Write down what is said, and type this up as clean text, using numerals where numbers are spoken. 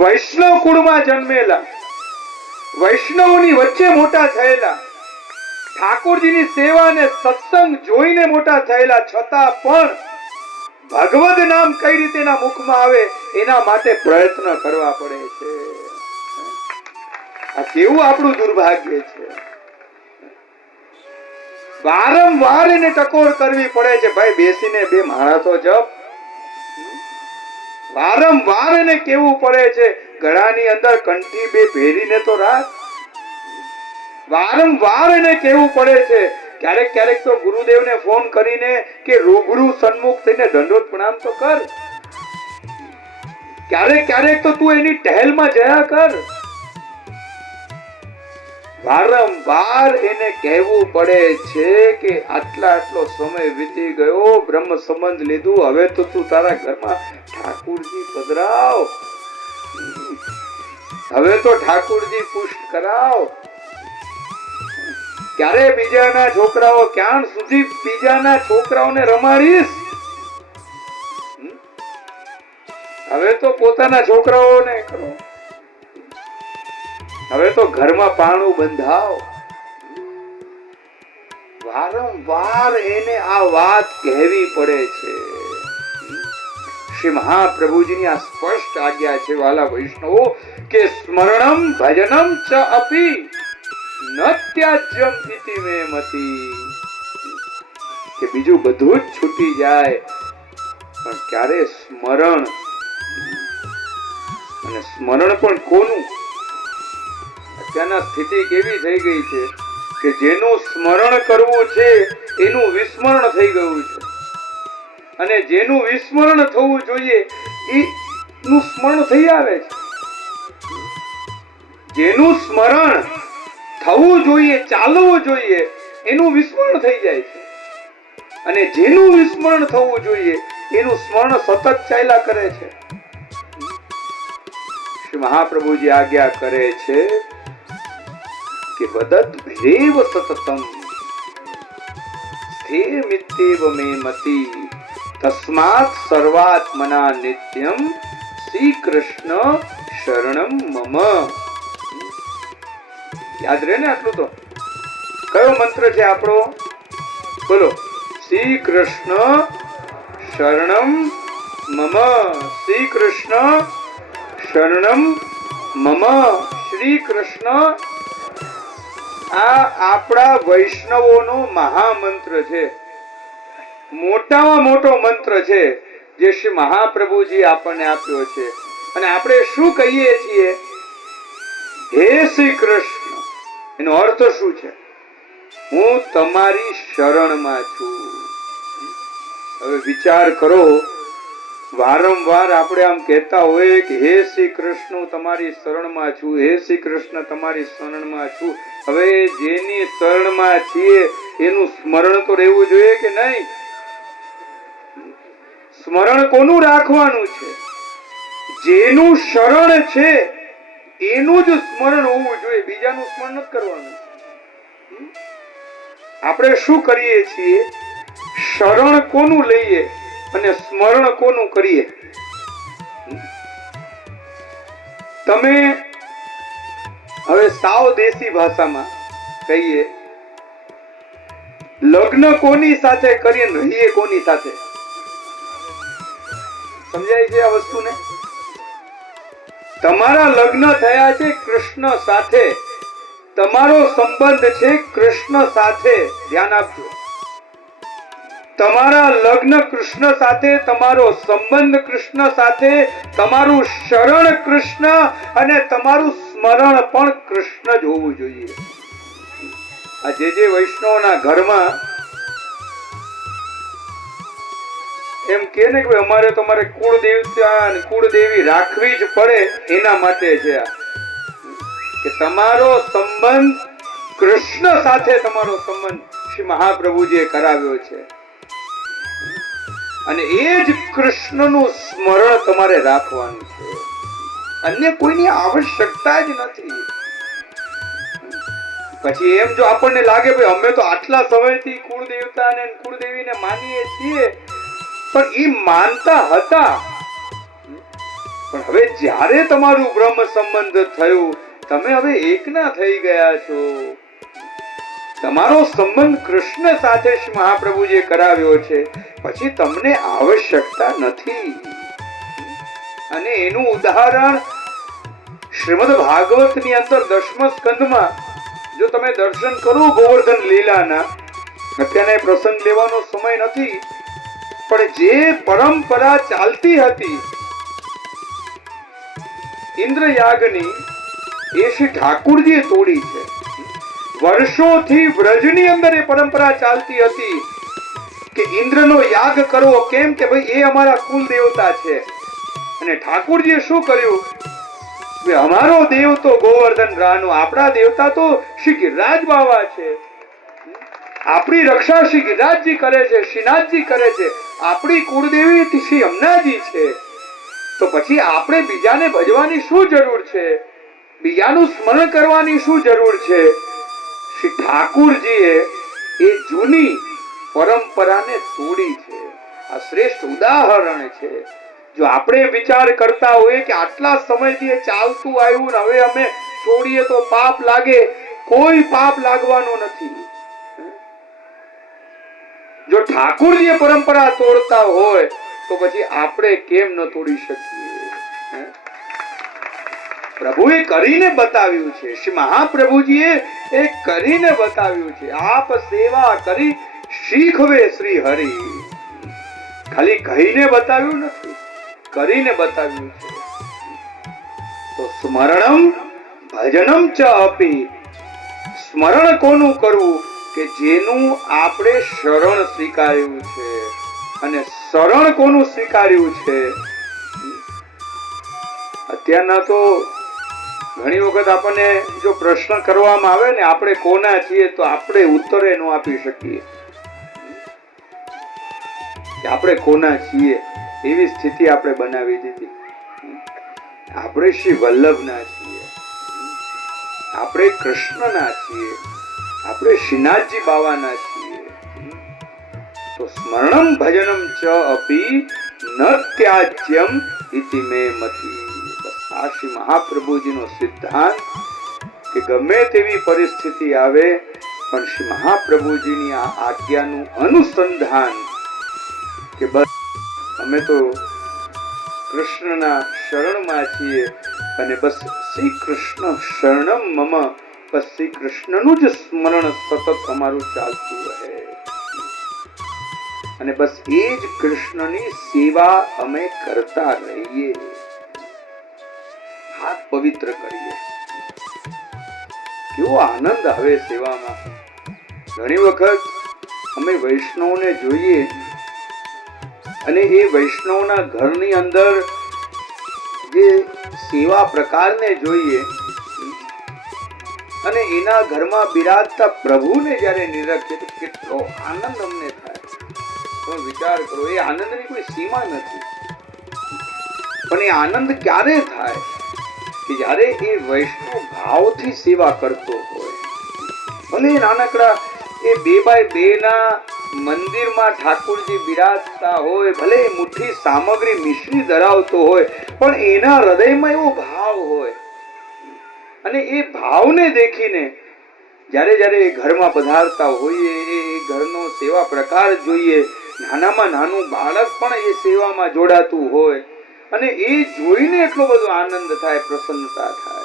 વૈષ્ણવ કુળમાં જન્મેલા, વૈષ્ણવની વચ્ચે મોટા થયેલા, ઠાકોરજીની સેવા અને સત્સંગ જોઈને મોટા થયેલા, છતાં પણ ભગવદ નામ કઈ રીતે એના મુખમાં આવે એના માટે પ્રયત્ન કરવા પડે છે. આ કેવું આપણું દુર્ભાગ્ય છે. વારંવાર એને ટકોર કરવી પડે છે. ભાઈ બેસીને બે માળા તો જપ. વારંવાર એને કેવું પડે છે ગળાની અંદર કંઠી બે ભેરીને તો રાખ. વારંવાર એને કેવું પડે છે. ક્યારેક ક્યારેક તો ગુરુદેવને ફોન કરીને કે રૂબરૂ સન્મુખ થઈને દંડોત પ્રણામ તો કર. ક્યારેક ક્યારેક તો તું એની ટહેલમાં જયા કર. વારંવાર એને કહેવું પડે છે કે આટલો સમય વીતી ગયો, બ્રહ્મ સંબંધ લીધું, હવે તો તું તારા ઘરમાં ઠાકુરજી પધરાવ, હવે તો ઠાકુરજી પુષ્ટ કરાવ. ક્યારે બીજાના છોકરાઓ, ક્યાં સુધી બીજાના છોકરાઓને રમાડીશ? હવે તો પોતાના છોકરાઓને કરો. હવે તો ઘરમાં પાણું બંધાવ. વારંવાર એને આ વાત કહેવી પડે છે. શ્રી મહાપ્રભુજીની આ સ્પષ્ટ આજ્ઞા છે વાલા વૈષ્ણવો કે સ્મરણમ ભજનમ ચ અપી ન ત્યાજ્યમ ઇતિ મે મતિ. કે બીજું બધું જ છૂટી જાય પણ ક્યારે સ્મરણ, અને સ્મરણ પણ કોનું? અત્યારના સ્થિતિ કેવી થઈ ગઈ છે કે જેનું સ્મરણ કરવું છે એનું વિસ્મરણ થઈ ગયું છે, અને જેનું વિસ્મરણ થવું જોઈએ એનું સ્મરણ થઈ આવે છે. જેનું સ્મરણ થવું જોઈએ, ચાલવું જોઈએ, એનું વિસ્મરણ થઈ જાય છે, અને જેનું વિસ્મરણ થવું જોઈએ એનું સ્મરણ સતત ચાલ્યા કરે છે. શ્રી મહાપ્રભુજી આજ્ઞા કરે છે કે વદત ભેવ સતતમ સ્થિરમિત્યેવ મે મતિ તસ્માત સર્વાત્મના નિત્યમ શ્રી કૃષ્ણ શરણમ મમ. યાદ રહે ને આટલું તો? કયો મંત્ર છે આપણો? બોલો. શ્રી કૃષ્ણ શરણમ મમ. શ્રી કૃષ્ણ શરણમ મમ. શ્રી કૃષ્ણ આ આપણા વૈષ્ણવોનો મહામંત્ર છે, મોટામાં મોટો મંત્ર છે જે શ્રી મહાપ્રભુજી આપણને આપ્યો છે. અને આપણે શું કહીએ છીએ? હે શ્રી કૃષ્ણ. એનો અર્થ શું છે? હું તમારી શરણમાં છું. હવે વિચાર કરો, વારંવાર આપણે આમ કહેતા હોય કે હે શ્રી કૃષ્ણ તમારી શરણમાં છું, હે શ્રી કૃષ્ણ તમારી શરણમાં છું. હવે જેની શરણમાં છીએ એનું સ્મરણ તો રહેવું જોઈએ કે નહીં? સ્મરણ કોનું રાખવાનું છે? જેનું શરણ છે એનું જ સ્મરણ હોવું જોઈએ, બીજાનું સ્મરણ નથી કરવાનું. આપણે શું કરીએ છીએ? શરણ કોનું લઈએ અને સ્મરણ કોનું કરીએ? તમે હવે સાવ દેશી ભાષામાં કહીએ, લગ્ન કોની સાથે કરીએ, રહીએ કોની સાથે? સમજાય છે આ વસ્તુને? તમારા લગ્ન થયા છે કૃષ્ણ સાથે, તમારો સંબંધ છે કૃષ્ણ સાથે. ધ્યાન આપજો. તમારા લગ્ન કૃષ્ણ સાથે, તમારો સંબંધ કૃષ્ણ સાથે, તમારું શરણ કૃષ્ણ અને તમારું સ્મરણ પણ કૃષ્ણ જ હોવું જોઈએ. આ જે વૈષ્ણવના ઘરમાં એમ કે ને કે અમારે તમારે કુળ દેવતા અને કુળદેવી રાખવી જ પડે, એના માટે છે આ કે તમારો સંબંધ કૃષ્ણ સાથે, તમારો સંબંધ શ્રી મહાપ્રભુજીએ કરાવ્યો છે, અને એ જ કૃષ્ણનું સ્મરણ તમારે રાખવાનું છે. અન્ય કોઈની આવશ્યકતા જ નથી. પછી એમ જો આપણને લાગે ભાઈ અમે તો આટલા સમયથી કુળદેવતા અને કુળદેવીને માનીએ છીએ, પણ એ માનતા હતા પણ હવે જ્યારે તમારું બ્રહ્મ સંબંધ થયું, તમે હવે એકના થઈ ગયા છો. તમારો સંબંધ કૃષ્ણ સાથે શ્રી મહાપ્રભુજીએ કરાવ્યો છે, પછી તમને આવશ્યકતા નથી. અને એનું ઉદાહરણ શ્રીમદ ભાગવત ની અંદર 10મ સ્કંદમાં જો તમે દર્શન કરો ગોવર્ધન લીલાના, અત્યારે પ્રસંગ લેવાનો સમય નથી, પણ જે પરંપરા ચાલતી હતી ઇન્દ્રયાગની, એ શ્રી ઠાકુરજીએ તોડી છે. વર્ષોથી વ્રજની અંદર એ પરંપરા ચાલતી હતી કે ઇન્દ્રનો યાગ કરવો. કેમ કે ભાઈ એ અમારા કુલ દેવતા છે. અને ઠાકુરજીએ શું કર્યું? અમારો દેવ તો ગોવર્ધન રાનો, આપણા દેવતા તો શ્રી ગિરિરાજ બાવા છે. આપણી રક્ષા શ્રી ગિરિરાજજી કરે છે, શ્રીનાથજી કરે છે. આપણી કુળદેવી શ્રી અમનાજી છે. તો પછી આપણે બીજાને ભજવાની શું જરૂર છે? બીજાનું સ્મરણ કરવાની શું જરૂર છે? શ્રી ઠાકુરજીએ એ જૂની પરંપરાને તોડી છે. આ શ્રેષ્ઠ ઉદાહરણ છે. જો આપણે વિચાર કરતા હોય કે આટલા સમયથી ચાલતું આવ્યું ને હવે અમે છોડીએ તો પાપ લાગે, કોઈ પાપ લાગવાનો નથી. જો ઠાકુરજી પરંપરા તોડતા હોય તો પછી આપણે કેમ ન તોડી શકીએ? પ્રભુએ કરીને બતાવ્યું છે. શ્રી મહાપ્રભુજીએ એ કરીને બતાવ્યું છે. આપ સેવા કરી શીખવે શ્રી હરિ. ખાલી કહીને બતાવ્યું નથી, કરીને બતાવ્યું છે. તો સ્મરણમ ભજનમ ચ અપી. સ્મરણ કોનું કરવું? કે જેનું આપણે શરણ સ્વીકાર્યું છે. અને શરણ કોનું સ્વીકાર્યું છે? અત્યારના તો ઘણી વખત આપણને જો પ્રશ્ન કરવામાં આવે ને આપણે કોના છીએ, તો આપણે ઉત્તર ન આપી શકીએ કે આપણે કોના છીએ. એવી સ્થિતિ આપણે બનાવી દીધી. આપણે શ્રી વલ્લભના છીએ, આપણે કૃષ્ણના છીએ, આપણે શ્રીનાથજી બાવાના છીએ. તો સ્મરણમ ભજનમ ચ અપી ન ત્યાજ્યમ ઇતિ મે મતિ. બસ આ શ્રી મહાપ્રભુજીનો સિદ્ધાંત કે ગમે તેવી પરિસ્થિતિ આવે પણ શ્રી મહાપ્રભુજીની આ આજ્ઞાનું અનુસંધાન કે બસ અમે તો કૃષ્ણના શરણમાં છીએ અને બસ શ્રી કૃષ્ણ શરણમ મમ. બસ શ્રી કૃષ્ણનું જ સ્મરણ સતત અમારું ચાલતું રહે અને બસ એ જ કૃષ્ણની સેવા અમે કરતા રહીએ, હાથ પવિત્ર કરીએ. કેવો આનંદ આવે સેવામાં. ઘણી વખત અમે વૈષ્ણવને જોઈએ અને એ વૈષ્ણવના ઘરની અંદર જે સેવા પ્રકારને જોઈએ અને એના ઘરમાં બિરાજતા પ્રભુને જ્યારે નિરખીએ તો કેટલો આનંદ અમને થાય. તમે વિચાર કરો, એ આનંદની કોઈ સીમા નથી. પણ એ આનંદ ક્યારે થાય? કે જ્યારે એ વૈષ્ણવ ભાવથી સેવા કરતો હોય. ભલે નાનકડા એ 2x2 ના મંદિરમાં ઠાકુરજી બિરાજતા હોય, ભલે મુઠ્ઠી સામગ્રી મિશ્રી ધરાવતો હોય, પણ એના હૃદયમાં એવો ભાવ હોય અને એ ભાવને દેખીને જ્યારે જ્યારે ઘરમાં પધારતા હોઈએ, એ ઘરનો સેવા પ્રકાર જોઈએ, નાનામાં નાનું બાળક પણ એ સેવામાં જોડાતું હોય અને એ જોઈને એટલો બધો આનંદ થાય, પ્રસન્નતા થાય.